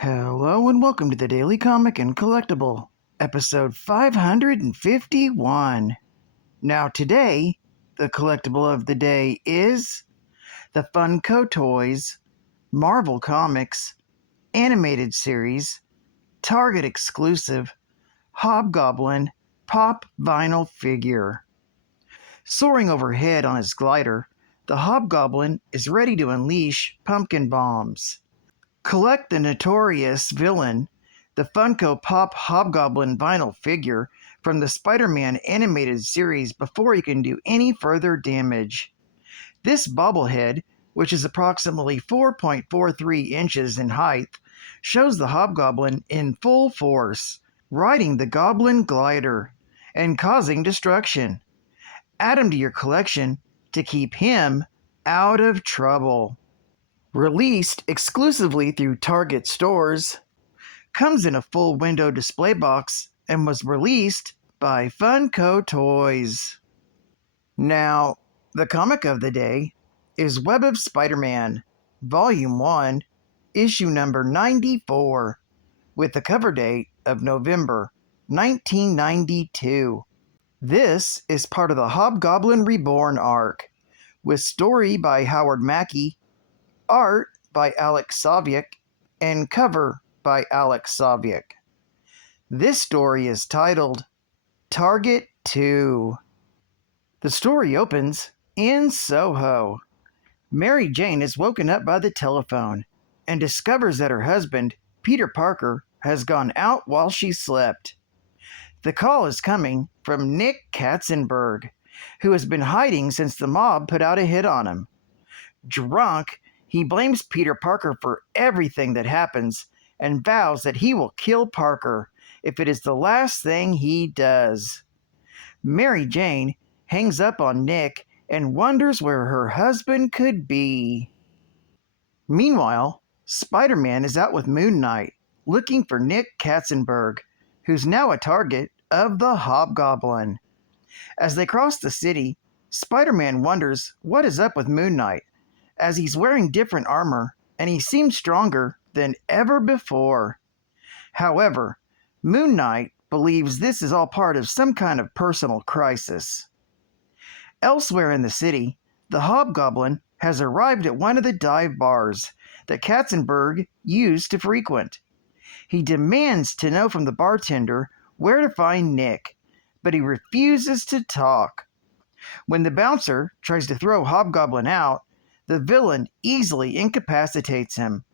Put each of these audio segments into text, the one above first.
Hello and welcome to the Daily Comic and Collectible, episode 551. Now today, the collectible of the day is the Funko Toys Marvel Comics animated series Target exclusive Hobgoblin pop vinyl figure. Soaring overhead on his glider, the Hobgoblin is ready to unleash pumpkin bombs. Collect the notorious villain, the Funko Pop Hobgoblin vinyl figure from the Spider-Man animated series before he can do any further damage. This bobblehead, which is approximately 4.43 inches in height, shows the Hobgoblin in full force, riding the Goblin glider and causing destruction. Add him to your collection to keep him out of trouble. Released exclusively through Target stores, comes in a full window display box, and was released by Funko Toys. Now, the comic of the day is Web of Spider-Man, Volume 1, Issue number 94, with the cover date of November 1992. This is part of the Hobgoblin Reborn arc, with story by Howard Mackey, art by Alex Saviuk, and cover by Alex Saviuk. This story is titled Target 2. The story opens in Soho. Mary Jane is woken up by the telephone and discovers that her husband, Peter Parker, has gone out while she slept. The call is coming from Nick Katzenberg, who has been hiding since the mob put out a hit on him. Drunk, he blames Peter Parker for everything that happens and vows that he will kill Parker if it is the last thing he does. Mary Jane hangs up on Nick and wonders where her husband could be. Meanwhile, Spider-Man is out with Moon Knight looking for Nick Katzenberg, who's now a target of the Hobgoblin. As they cross the city, Spider-Man wonders what is up with Moon Knight, as he's wearing different armor and he seems stronger than ever before. However, Moon Knight believes this is all part of some kind of personal crisis. Elsewhere in the city, the Hobgoblin has arrived at one of the dive bars that Katzenberg used to frequent. He demands to know from the bartender where to find Nick, but he refuses to talk. When the bouncer tries to throw Hobgoblin out, the villain easily incapacitates him.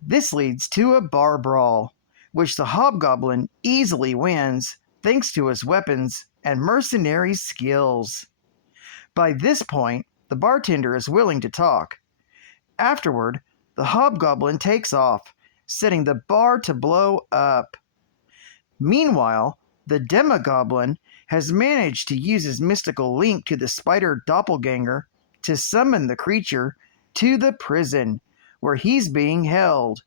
This leads to a bar brawl, which the Hobgoblin easily wins thanks to his weapons and mercenary skills. By this point, the bartender is willing to talk. Afterward, the Hobgoblin takes off, setting the bar to blow up. Meanwhile, the Demogoblin has managed to use his mystical link to the spider doppelganger to summon the creature to the prison where he's being held.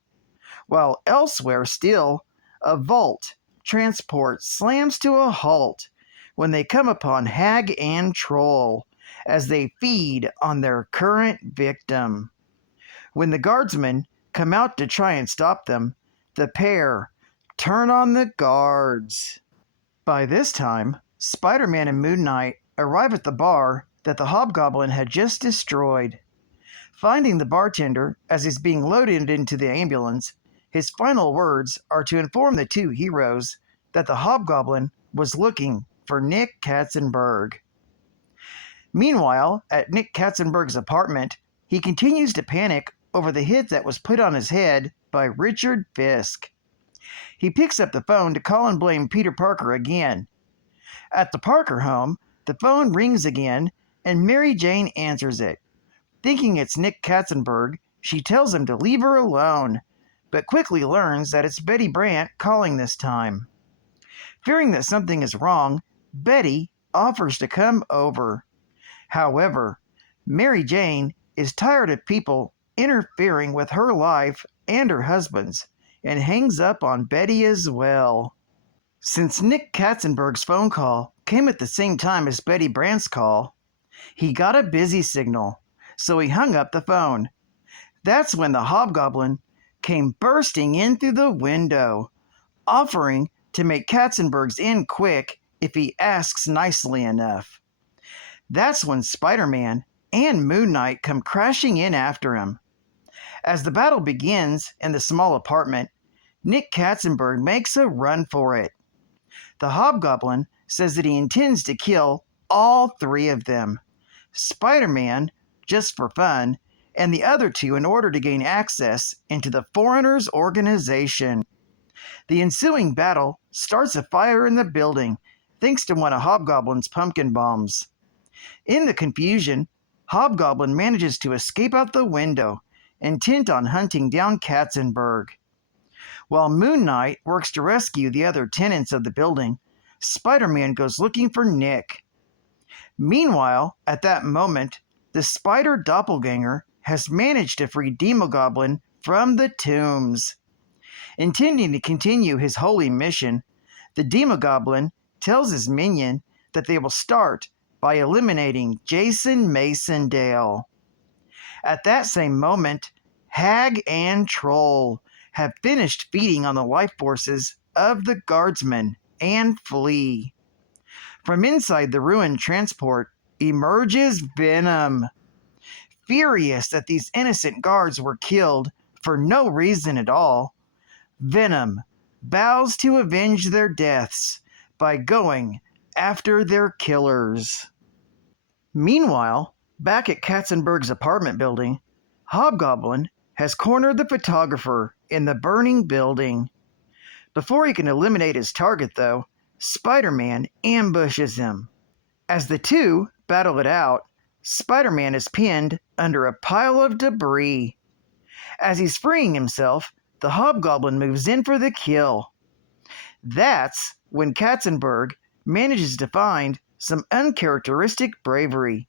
While elsewhere still, a vault transport slams to a halt when they come upon Hag and Troll as they feed on their current victim. When the guardsmen come out to try and stop them, the pair turn on the guards. By this time, Spider-Man and Moon Knight arrive at the bar that the Hobgoblin had just destroyed. Finding the bartender as he's being loaded into the ambulance, his final words are to inform the two heroes that the Hobgoblin was looking for Nick Katzenberg. Meanwhile, at Nick Katzenberg's apartment, he continues to panic over the hit that was put on his head by Richard Fisk. He picks up the phone to call and blame Peter Parker again. At the Parker home, the phone rings again, and Mary Jane answers it. Thinking it's Nick Katzenberg, she tells him to leave her alone, but quickly learns that it's Betty Brant calling this time. Fearing that something is wrong, Betty offers to come over. However, Mary Jane is tired of people interfering with her life and her husband's, and hangs up on Betty as well. Since Nick Katzenberg's phone call came at the same time as Betty Brant's call, he got a busy signal, so he hung up the phone. That's when the Hobgoblin came bursting in through the window, offering to make Katzenberg's end quick if he asks nicely enough. That's when Spider-Man and Moon Knight come crashing in after him. As the battle begins in the small apartment, Nick Katzenberg makes a run for it. The Hobgoblin says that he intends to kill all three of them, Spider-Man just for fun, and the other two in order to gain access into the Foreigners' organization. The ensuing battle starts a fire in the building thanks to one of Hobgoblin's pumpkin bombs. In the confusion, Hobgoblin manages to escape out the window, intent on hunting down Katzenberg. While Moon Knight works to rescue the other tenants of the building, Spider-Man goes looking for Nick. Meanwhile, at that moment, the Spider Doppelganger has managed to free Demogoblin from the tombs. Intending to continue his holy mission, the Demogoblin tells his minion that they will start by eliminating Jason Masondale. At that same moment, Hag and Troll have finished feeding on the life forces of the guardsmen and flee. From inside the ruined transport emerges Venom. Furious that these innocent guards were killed for no reason at all, Venom vows to avenge their deaths by going after their killers. Meanwhile, back at Katzenberg's apartment building, Hobgoblin has cornered the photographer in the burning building. Before he can eliminate his target, though, Spider-Man ambushes him. As the two battle it out, Spider-Man is pinned under a pile of debris. As he's freeing himself, the Hobgoblin moves in for the kill. That's when Katzenberg manages to find some uncharacteristic bravery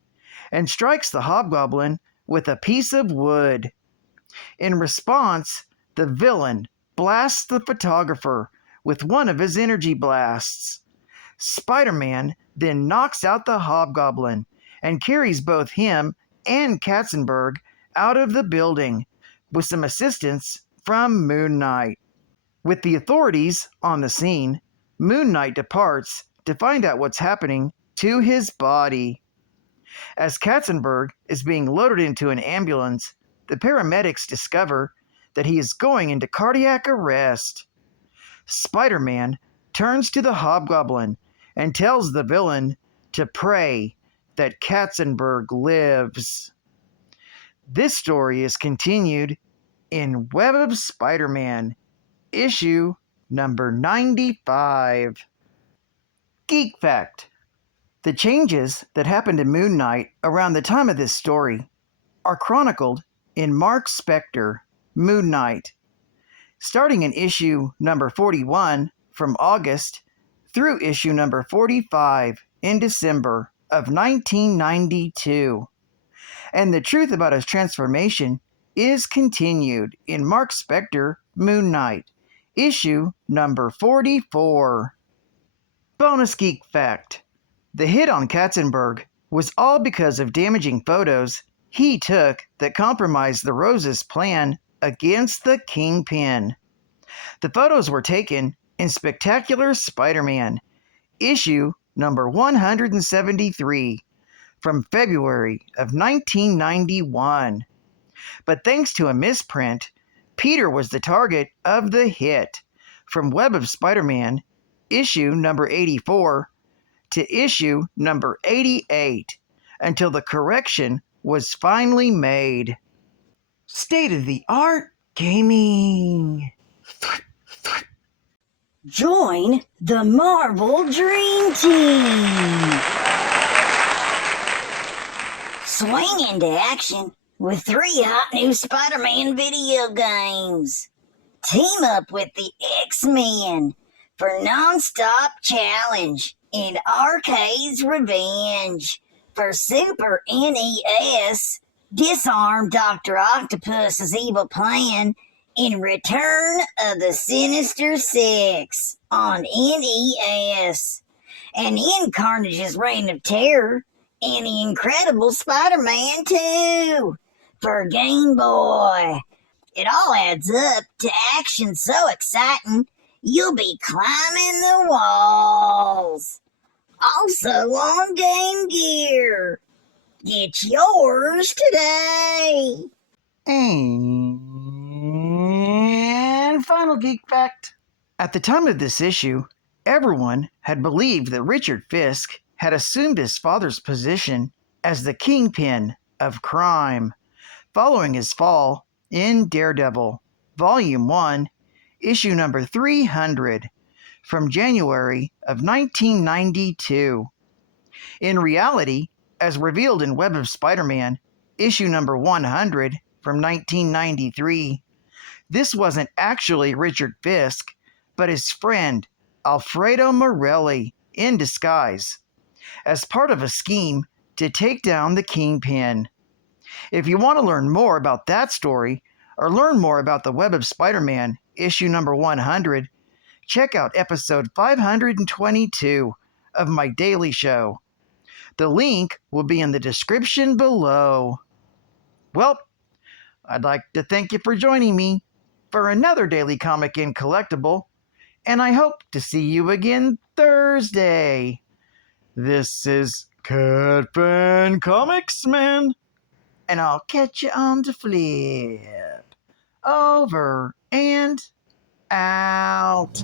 and strikes the Hobgoblin with a piece of wood. In response, the villain blasts the photographer with one of his energy blasts. Spider-Man then knocks out the Hobgoblin and carries both him and Katzenberg out of the building with some assistance from Moon Knight. With the authorities on the scene, Moon Knight departs to find out what's happening to his body. As Katzenberg is being loaded into an ambulance, the paramedics discover that he is going into cardiac arrest. Spider-Man turns to the Hobgoblin and tells the villain to pray that Katzenberg lives. This story is continued in Web of Spider-Man, issue number 95. Geek Fact: the changes that happened to Moon Knight around the time of this story are chronicled in Mark Spector, Moon Knight, starting in issue number 41 from August through issue number 45 in December of 1992. And the truth about his transformation is continued in Mark Spector, Moon Knight, issue number 44. Bonus Geek Fact: the hit on Katzenberg was all because of damaging photos he took that compromised the Rose's plan against the Kingpin. The photos were taken in Spectacular Spider-Man, issue number 173, from February of 1991. But thanks to a misprint, Peter was the target of the hit, from Web of Spider-Man, issue number 84, to issue number 88, until the correction was finally made. State-of-the-art gaming. Join the Marvel Dream Team! Swing into action with 3 hot new Spider-Man video games. Team up with the X-Men for non-stop challenge in Arcade's Revenge. For Super NES, disarm Dr. Octopus's evil plan in Return of the Sinister Six on NES. And in Carnage's Reign of Terror and The Incredible Spider-Man 2 for Game Boy. It all adds up to action so exciting, you'll be climbing the walls. Also on Game Gear. Get yours today. And final geek fact. At the time of this issue, everyone had believed that Richard Fisk had assumed his father's position as the kingpin of crime following his fall in Daredevil, Volume 1, issue number 300, from January of 1992. In reality, as revealed in Web of Spider-Man, issue number 100 from 1993, this wasn't actually Richard Fisk, but his friend, Alfredo Morelli, in disguise, as part of a scheme to take down the Kingpin. If you want to learn more about that story, or learn more about the Web of Spider-Man, issue number 100, check out episode 522 of my daily show. The link will be in the description below. Well, I'd like to thank you for joining me for another Daily Comic and Collectible, and I hope to see you again Thursday. This is Catfan Comics Man, and I'll catch you on the flip. Over and out.